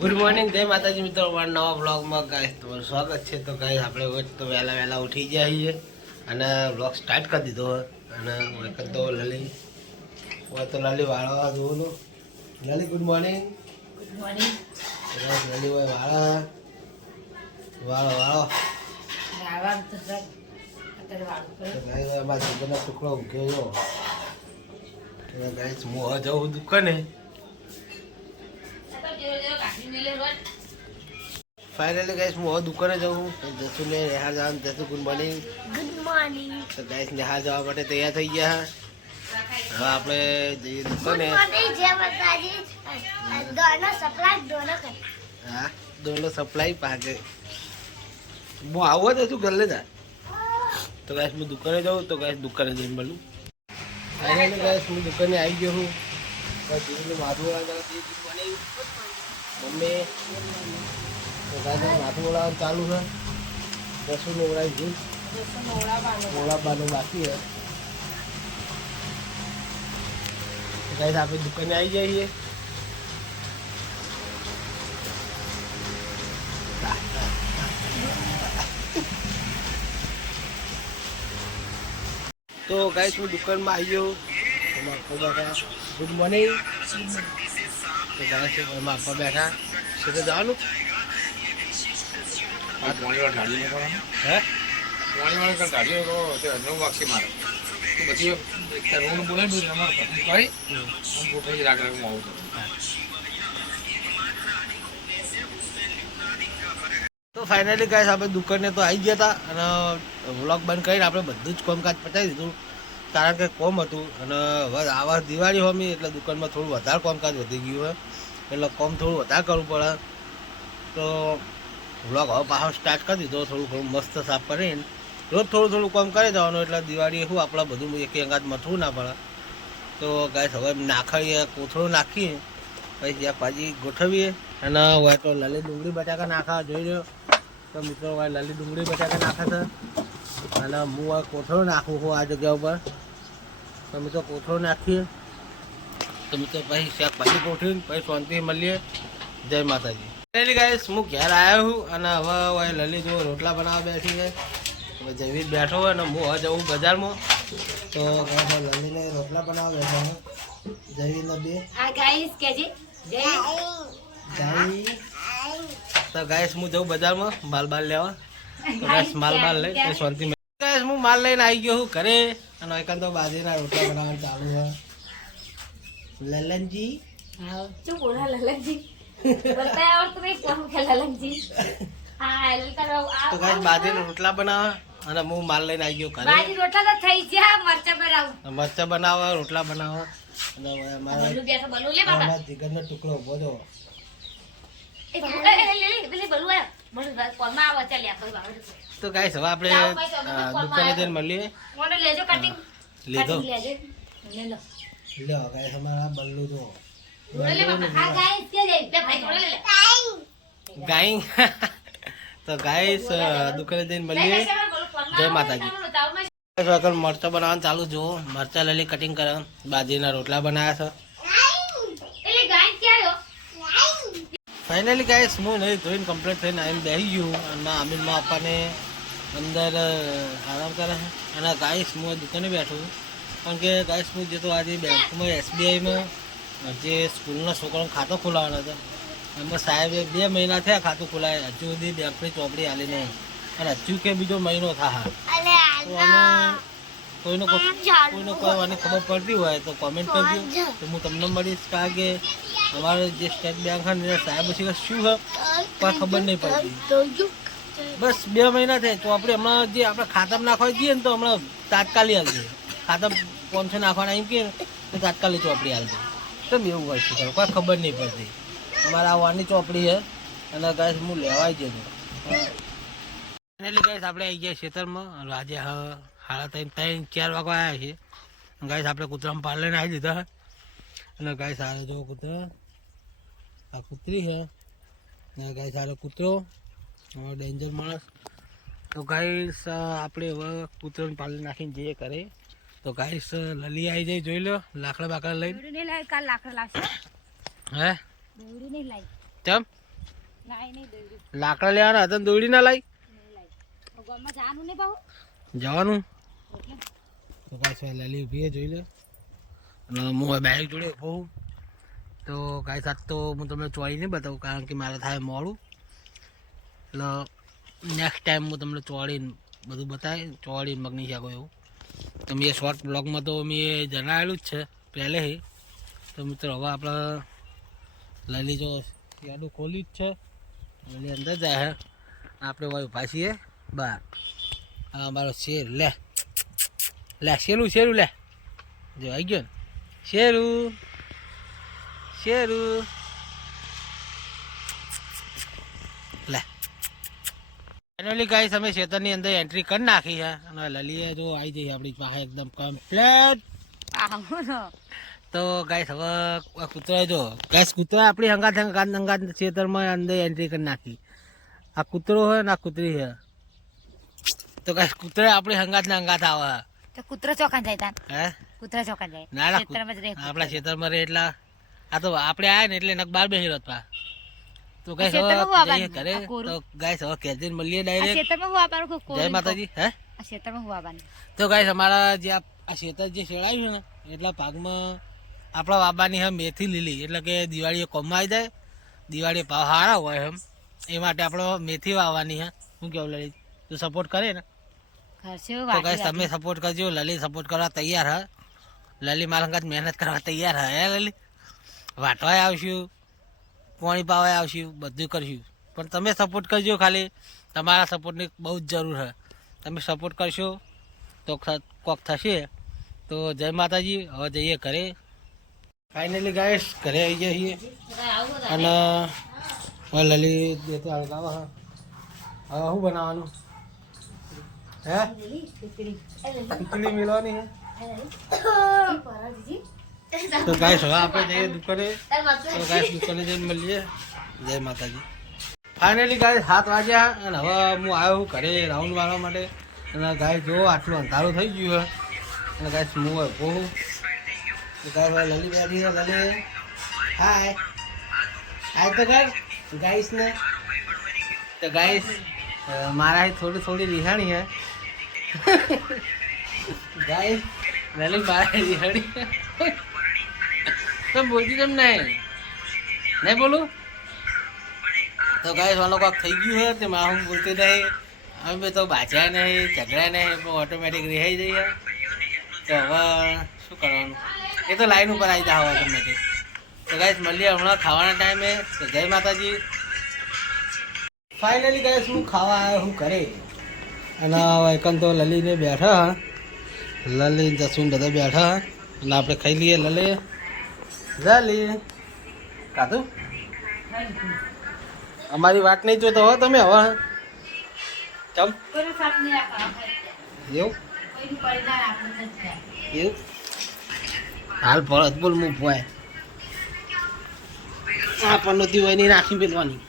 Good morning, જય માતાજી મિત્રો, અમારા નવા બ્લોગમાં ગાઈસ તમારું સ્વાગત છે. તો ગાઈસ આપણે રોજ તો વહેલા ઉઠી ગયા છીએ અને બ્લોગ સ્ટાર્ટ કરી દીધો હોય. અને વખત તો લલી હોય તો લલી વાળવા જોવાનું. લલી ગુડ મોર્નિંગ. Good morning. લલી હોય વાળો તો સર અત્યારે વાળું કરે. ગાઈસ અમારા જીવનનો ટુકડો ઉગ્યો જો. ગાઈસ હું હવે જવું દુકાને. ફાઇનલી ગાઈસ હું હવે દુકાને જાઉં. જસુ ને નેહાર જવાનું. જસુ ગુડ મોર્નિંગ. Good morning. તો ગાઈસ નેહાર જવા માટે તૈયાર થઈ ગયા. હવે આપણે જઈએ દુકાને. હા, દોનો સપ્લાય પાકે. હું આવો તો શું ઘર લેતા. તો ગાઈસ હું દુકાને જાઉં. તો ગાઈસ દુકાને જઈને મળું. ફાઇનલી ગાઈસ હું દુકાને આવી ગયો હું. જીવનું માથું ઓળાવવાનું મમ્મી. તો ગાઈસ માથું ઓળાવવાનું ચાલુ છે. રસું ઓળાવી જઈ ઓળાવવાનું બાકી છે. તો ગાઈસ આપણે દુકાને આવી જઈએ. તો ગાઈસ હું દુકાનમાં આવી ગયો. Good morning. તો ગાઈસ એમાં આપવા બેઠા છે. તો જવાનું હે તો ફાઇનલી ગાઈસ આપણે દુકાને તો આવી ગયા હતા અને વ્લોગ બંધ કરીને આપણે બધું જ કામકાજ પતાવી દીધું. કારણ કે કોમ હતું અને હવે આવા દિવાળી હોમી એટલે દુકાનમાં થોડું વધારે કામકાજ વધી ગયું હોય એટલે કોમ થોડું વધારે કરવું પડે. તો વ્લોગ હવે પાછો સ્ટાર્ટ કરી દીધો. થોડું મસ્ત સાફ કરીને રોજ થોડું કામ કરી દેવાનું એટલે દિવાળી શું આપણા બધું એક અંગાત મથવું ના પડે. તો ગાઈસ હવે નાખીએ, કોથળો નાખીએ, પછી જ્યાં ભાજી ગોઠવીએ. અને હવે તો લલી ડુંગળી બટાકા નાખવા જોઈ રહ્યો. તો મિત્રો હવે લલી ડુંગળી બટાકા નાખે છે અને હું હવે કોથળો નાખું છું આ જગ્યા ઉપર. તો મિત્રો કોથળો નાખીએ. તો મિત્રો પછી શાકભાજી ગોઠવીને પછી શાંતિ મળીએ. જય માતાજી. ફાઇનલી ગાઈસ હું ઘેર આવ્યો છું અને હવે લલી જો રોટલા બનાવવા બેસી ગઈ. હવે જયવીર બેઠો હોય અને હું હવે જવું બજારમાં. તો લલીને રોટલા બનાવવા બેઠા છે. જયવીરને બે તો ગાઈસ હું જઉં બજારમાં માલ લેવા. તો ગાઈસ માલ લઈ તો શાંતિ. ગાઈસ હું માલ લઈને આવી ગયો છું ઘરે અને એક તો બાજરીના રોટલા બનાવવાનું ચાલુ છે. લલનજી શું બોલા લલનજી? बताया और तुम्हें क्या ललनजी? हाँ તો ગાઈસ બાજરીના રોટલા બનાવવા અને હું માલ લઈને આવી ગયો ઘરે. બાજી રોટલા તો થઈ ગયા, મરચા બનાવું. મરચા બનાવવા, રોટલા બનાવવા અને અમારા બલ્લુ બેઠો, બલ્લુ લે બાબા. જીગરનો ટુકડો ઉભો જો. એ બલ્લુ આયો. બલ્લુ કોલમાં આવો ચાલ્યા કોઈ બાબા. તો ગાઈસ હવે આપણે દુકાને જઈને મળીએ. મને લેજો કટિંગ. લીધો લેજો. લે લો. લો ગાઈસ અમારા બલ્લુ જો લે બાબા. હા ગાઈસ કે લે બે ભાઈ થોડે લે. ગાઈ. તો ગાઈસ દુકાને જઈને મળીએ. જય માતાજી. મરચા બનાવવાનું ચાલુ જુઓ. મરચા લઈ કટિંગ કરે. બાજરીના રોટલા બનાવ્યા છે. ફાઇનલી ગાઈસ હું નહીં ધોઈને કમ્પ્લીટ થઈને આવીને બેસી ગયું અને અમીનમાં આપવાને અંદર આરામ કરે છે. અને ગાઈસ હું દુકાને બેઠો છું કારણ કે ગાઈસ હું જે તો આજે બેંકમાં SBIમાં જે સ્કૂલના છોકરાઓને ખાતો ખોલાવવાનો હતો એમાં સાહેબે 2 મહિના થયા ખાતું ખોલાય. હજુ સુધી બેંકની ચોપડી આલી નહીં અને હજુ કે બીજો મહિનો થા. તો કોઈને કોઈ આને ખબર પડતી હોય તો કોમેન્ટ કરજો. તો હું તમને મળીશ. કારણ કે અમારે જે સ્ટેટ બેંક છે ને સાહેબ પછી શું છે કોઈ ખબર નહીં પડતી. બસ 2 મહિના થાય તો આપણે હમણાં જે આપણે ખાતામાં નાખવા જઈએ ને તો હમણાં તાત્કાલિક હાલશે. ખાતા 500 નાખવાના એમ કે તો તાત્કાલિક ચોપડી હાલશે. તો એવું હોય છે કોઈ ખબર નહીં પડતી. અમારે આવવાની ચોપડી છે અને ગાઈસ હું લેવા આવી જતો. ફાઇનલી ગાઈસ આપણે આવી ગયા ખેતરમાં. આજે 3:30-4 વાગવા આવ્યા છીએ. ગાઈસ આપણે કૂતરામાં પાર લઈને આવી દીધા અને ગાઈસ આ જો કૂતરા આ કૂતરી છે અને ગાઈસ આ કૂતરો ડેન્જર માણસ. તો ગાઈસ આપણે હવે કૂતરાને પાલન નાખીને જઈએ કરે. તો ગાઈસ લલી આવી જાય જોઈ લો લાકડા બાકડા લઈને. કાલ લાકડા લાવશે. હે દોરી નહીં લાવી. ચમ લાકડા લેવાના હતા ને દોડી ના લાવી જવાનું નહીં પાહુ જવાનું તો કાંઈ લલી ઉભી જોઈ લે અને હું બાઈક જોડે ઉભો તો કાંઈ સાથ તો હું તમને ચોરી નહીં બતાવું કારણ કે મારે થાય મોડું એટલે નેક્સ્ટ ટાઈમ હું તમને ચોળીને બધું બતાવી ચોળીને મગની શાકો એવું તો મેં શોર્ટ બ્લોગમાં તો મેં જણાવેલું જ છે પહેલેથી તો મિત્રો હવે આપણે લલી જો યાદો ખોલી જ છે લલી અંદર જાય છે આપણે ભાઈ ઉભા છીએ બહાર હા મારો શેર લે લે શેરું શેરું લે જો આવી ગયો ને શેરું શેરું લે ફાઇનલી ગાઈસ અમે ખેતરની અંદર એન્ટ્રી કરી નાખી છે અને લલીએ જો આવી જઈએ આપણી પાસે એકદમ કમ્પ્લેટ તો ગાઈસ હવે કૂતરા જો ગાઈસ કૂતરા આપણી હંગાત ખેતરમાં અંદર એન્ટ્રી કરી નાખી આ કૂતરો હોય ને આ કૂતરી છે તો ગાઈસ કૂતરા આપણી હંગાત ને હંગાત આવે તો કૂતરો ચોકાન જાય તા હે કૂતરા ચોકાન જાય ના ના આપણા ખેતરમાં રહે એટલા આ તો આપણે આયા ને એટલે નક બાર બેસી રહ્યો પા તો ગાઈસ હવે જઈએ ઘરે તો ગાઈસ હવે કેદીન મળીએ ડાયરેક્ટ ખેતરમાં હું આવવાનું જય માતાજી હે આ ખેતરમાં હું આવવાનું તો ગાઈસ અમારા જે આ ખેતર જે શેડાયું છે ને એટલા ભાગમાં આપણા બાબાની હે મેથી લીલી એટલે કે દિવાળીએ કોમમાં આવી જાય દિવાળીએ ભાવ સારા હોય એમ એ માટે આપણે મેથી વાવવાની હે શું કેવું લલિત તું સપોર્ટ કરે ને તો ગાઈસ તમે સપોર્ટ કરજો લલી સપોર્ટ કરવા તૈયાર હે લલી મારા હંગાત મહેનત કરવા તૈયાર હે લલી વાટવાય આવશું પાણી પાવાય આવશું બધું કરશું પણ તમે સપોર્ટ કરજો ખાલી તમારા સપોર્ટની બહુ જ જરૂર છે તમે સપોર્ટ કરશો તો કોક થશે તો જય માતાજી હવે જઈએ ઘરે ફાઇનલી ગાઈસ ઘરે આવી ગયા છીએ અને લલી દેતો હળગાવે હવે શું બનાવવાનું હે ખીચડી મેળવાની હે તો ગાઈસ હવે આપણે જઈએ દુકાને તો ગાઈસ દુકાને જઈને મળીએ જય માતાજી ફાઇનલી ગાઈસ 7 વાગ્યા અને હવે હું આવ્યો ઘરે રાઉન્ડ મારવા માટે અને ગાઈસ જો આટલું અંધારું થઈ ગયું છે અને ગાઈસ હું બહુ ગાય લલી બેઠી છે લલી હાય હાય તો ગાઈસ ને તો ગાઈસ મારા થોડી થોડી રિહાણી હે ગાઈસ લલી મારા રિહાણી તો બોલતી કેમ નહીં બોલું તો ગાઈસ વાલો કાક થઈ ગયું છે તે હું બોલતી નહીં અમે તો બાજ્યા નહીં ઝઘડ્યા નહીં પણ ઓટોમેટિક રિહાઈ જઈએ તો હવે શું કરવાનું એ તો લાઈન ઉપર આવી જાય ઓટોમેટિક તો ગાઈસ મળીએ હમણાં ખાવાના ટાઈમે તો જય માતાજી ફાઇનલી ગાઈસ હું ખાવા આવ્યો હું ઘરે અને એકન તો લલીને બેઠા લલી જસુન બધા બેઠા અને આપણે ખાઈ લઈએ લલી કાતું અમારી વાત નહીં જોતો હો તમે હવે ચમ એવું એવું હાલ ભરત બોલ હું પોય આ પનોતી હોય નહીં રાખી પેલવાની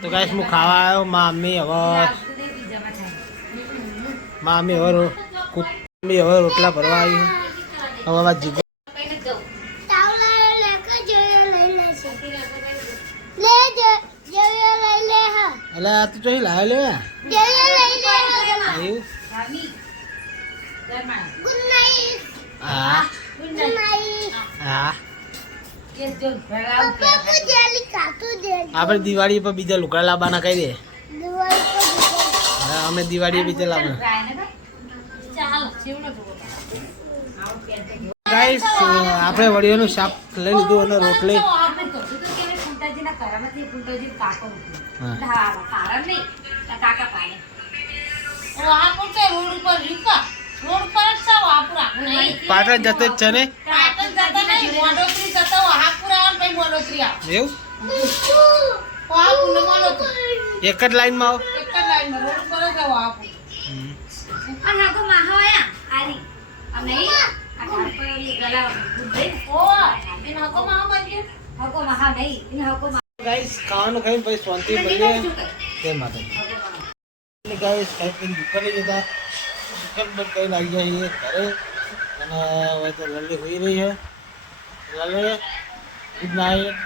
તો ગાઈસ હું ખાવા આવ્યો મામી હવે રોટલા ભરવા આવી હવે વાત જીગો અલે આ તું ચોઈ લાવે લે હા હા આપણે દિવાળી પર બીજા લુકડા લાવવાના કહી દે અમે દિવાળી બીજા લાવવાના ગાઈસ આપણે વડિયાનું શાક લઈ લીધું અને રોટલી પાટણ જતો જ છે ને એવું એક જ લાઈનમાં ગાઈસ ખાવાનું ખાઈને પછી શાંતિ મળીએ તે માટે ગાઈસ ખાઈ દુકાને જતા દુકાન બંધ કરીને આવી જઈએ ઘરે અને હવે તો લલી હોઈ રહી છે લલી ગુડ નાઇટ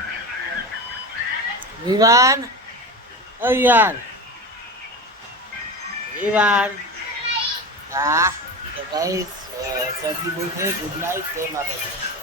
વિવાન ઓ યાર વિવાન હા તો ગાઈસ શરદી બહુ થઈ ગુડ નાઇટ જય માતાજી